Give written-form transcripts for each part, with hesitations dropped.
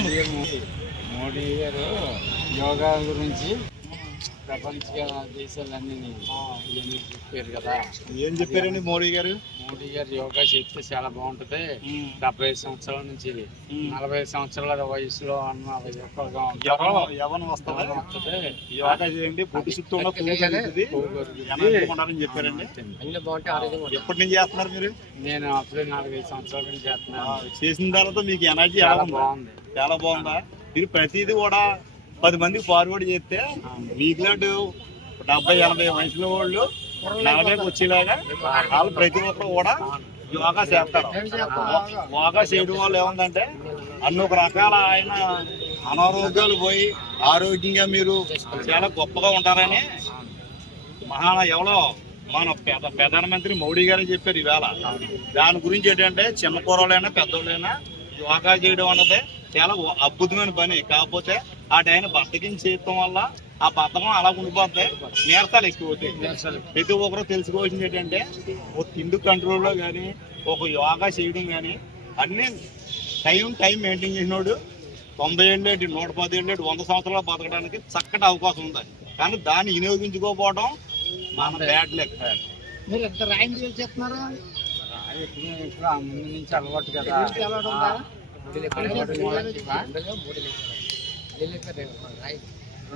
మోడీ గారు యోగా గురించి ప్రపంచ దేశాలన్నీ చెప్పారు కదా. ఏం చెప్పారండి మోడీ గారు? మోడీ గారు యోగా చేస్తే చాలా బాగుంటది. 70 సంవత్సరాల నుంచి 40 సంవత్సరాల వయసులో అన్న యవనం వస్తుంది. యోగా చేయండి, బొడ్డు చుట్టూ ఉన్న పువ్వు చెప్పారండి. ఎప్పటి నుంచి చేస్తున్నారు మీరు? నేను అప్పుడే 45 సంవత్సరాల నుంచి చేస్తున్నాను. చేసిన తర్వాత మీకు ఎనర్జీ చాలా బాగుంది. చాలా బాగుందా? మీరు ప్రతిదీ కూడా 10 మందికి ఫార్వర్డ్ చేస్తే మీకులాంటి 70-80 వయసులో వాళ్ళు 40కి వచ్చేలాగా వాళ్ళు ప్రతి ఒక్కరు కూడా యోగా చేస్తారు. యోగా చేయడం వల్ల ఏముందంటే అన్ని ఒక రకాల ఆయన అనారోగ్యాలు పోయి ఆరోగ్యంగా మీరు చాలా గొప్పగా ఉంటారని ఎవరో మన ప్రధానమంత్రి మోడీ గారు చెప్పారు ఈవేళ. దాని గురించి ఏంటంటే చిన్న కూరలైనా పెద్దోళ్ళైనా యోగా చేయడం అన్నది చాలా అద్భుతమైన పని. కాకపోతే ఆ టైం బద్దకం చేయటం వల్ల ఆ బద్దకం అలా ఉండిపోతే నీరసాలు ఎక్కువ అవుతాయి. ప్రతి ఒక్కరు తెలుసుకోవాల్సింది ఏంటంటే ఒక తిండి కంట్రోల్లో కానీ ఒక యోగా చేయడం కానీ అన్నీ టైం మెయింటైన్ చేసినోడు 90 ఏళ్ళు 110 ఏళ్ళు 100 సంవత్సరాలు బతకడానికి చక్కటి అవకాశం ఉంది. కానీ దాన్ని వినియోగించుకోకపోవడం మన బ్యాడ్ లెక్క. మీరు ఎంత రాయింగ్ చేస్తున్నారా? ముందు నుంచి అలవాటు కదా.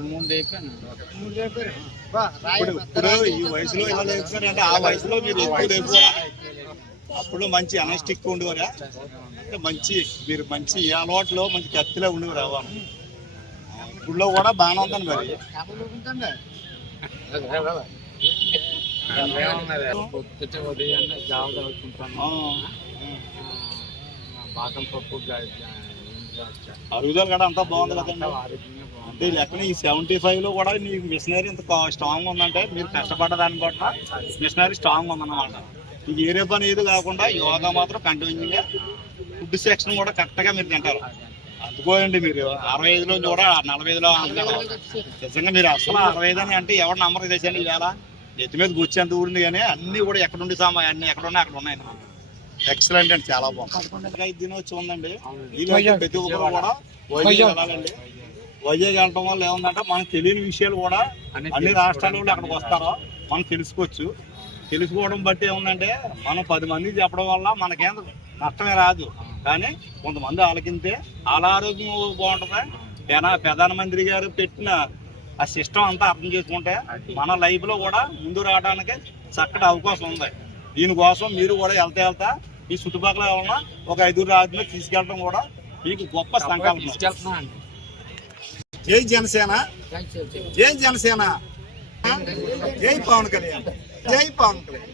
3 ఇప్పుడు ఈ వయసులో ఇలా లేపుతారంటే ఆ వయసులో మీరు ఎక్కువ లేపుతారా? అప్పుడు మంచి అనస్టిక్ ఉండేవారా? అంటే మీరు మంచి ఈ అలవాట్లో మంచి కత్తిలో ఉండేవారు అవ్వాలి. ఇప్పుడు కూడా బాగానే ఉందండి. మరి పొద్దుట ఉదయాన్నే జావ తాగుతుంటాను. బాదం పప్పు అరుగుదల కూడా అంతా బాగుంది కదండి. అంటే లెక్కన ఈ 75 లో కూడా మీకు మిషనరీ ఇంత స్ట్రాంగ్ ఉందంటే మీరు కష్టపడ్డ దాన్ని బట్టి మిషనరీ స్ట్రాంగ్ ఉందన్నమాట. మీకు ఏరే పని ఏది కాకుండా యోగా మాత్రం కంటిన్యూగా ఫుడ్ సెక్షన్ కూడా కరెక్ట్గా మీరు తింటారు. అందుకోండి మీరు 65లో కూడా 45లో నిజంగా మీరు అసలు 65 అని అంటే ఎవరు నమ్మరు తెచ్చండి. ఇవాళ ఎత్తి మీద కూర్చేంత ఊరింది కానీ అన్ని కూడా ఎక్కడుండి అన్ని ఎక్కడున్నా అక్కడ ఉన్నాయి. ఎక్సలెంట్ అండి, చాలా బాగుంది. దినోత్సవం ఉందండి. ప్రతి ఒక్కరు కూడా వైజాగ్ వెళ్ళాలండి. వైజాగ్ వెళ్ళడం వల్ల ఏముందంటే మనకు తెలియని విషయాలు కూడా అన్ని రాష్ట్రాల వాళ్ళు అక్కడికి వస్తారో మనం తెలుసుకోవచ్చు. తెలుసుకోవడం బట్టి ఏముందంటే మనం 10 మందికి చెప్పడం వల్ల మనకేం నష్టమే రాదు. కానీ కొంతమంది ఆలకింతే వాళ్ళ ఆరోగ్యం బాగుంటుంది. ప్రధానమంత్రి గారు పెట్టిన ఆ సిస్టమ్ అంతా అర్థం చేసుకుంటే మన లైఫ్ లో కూడా ముందు రావడానికి చక్కటి అవకాశం ఉంది. దీనికోసం మీరు కూడా వెళ్తా ఈ చుట్టుపక్కల ఉన్న ఒక 5 రాజులు తీసుకెళ్ళడం కూడా మీకు గొప్ప సంకల్పం. జై జనసేన, జై జనసేన, జై పవన్ కళ్యాణ్, జై పవన్ కళ్యాణ్.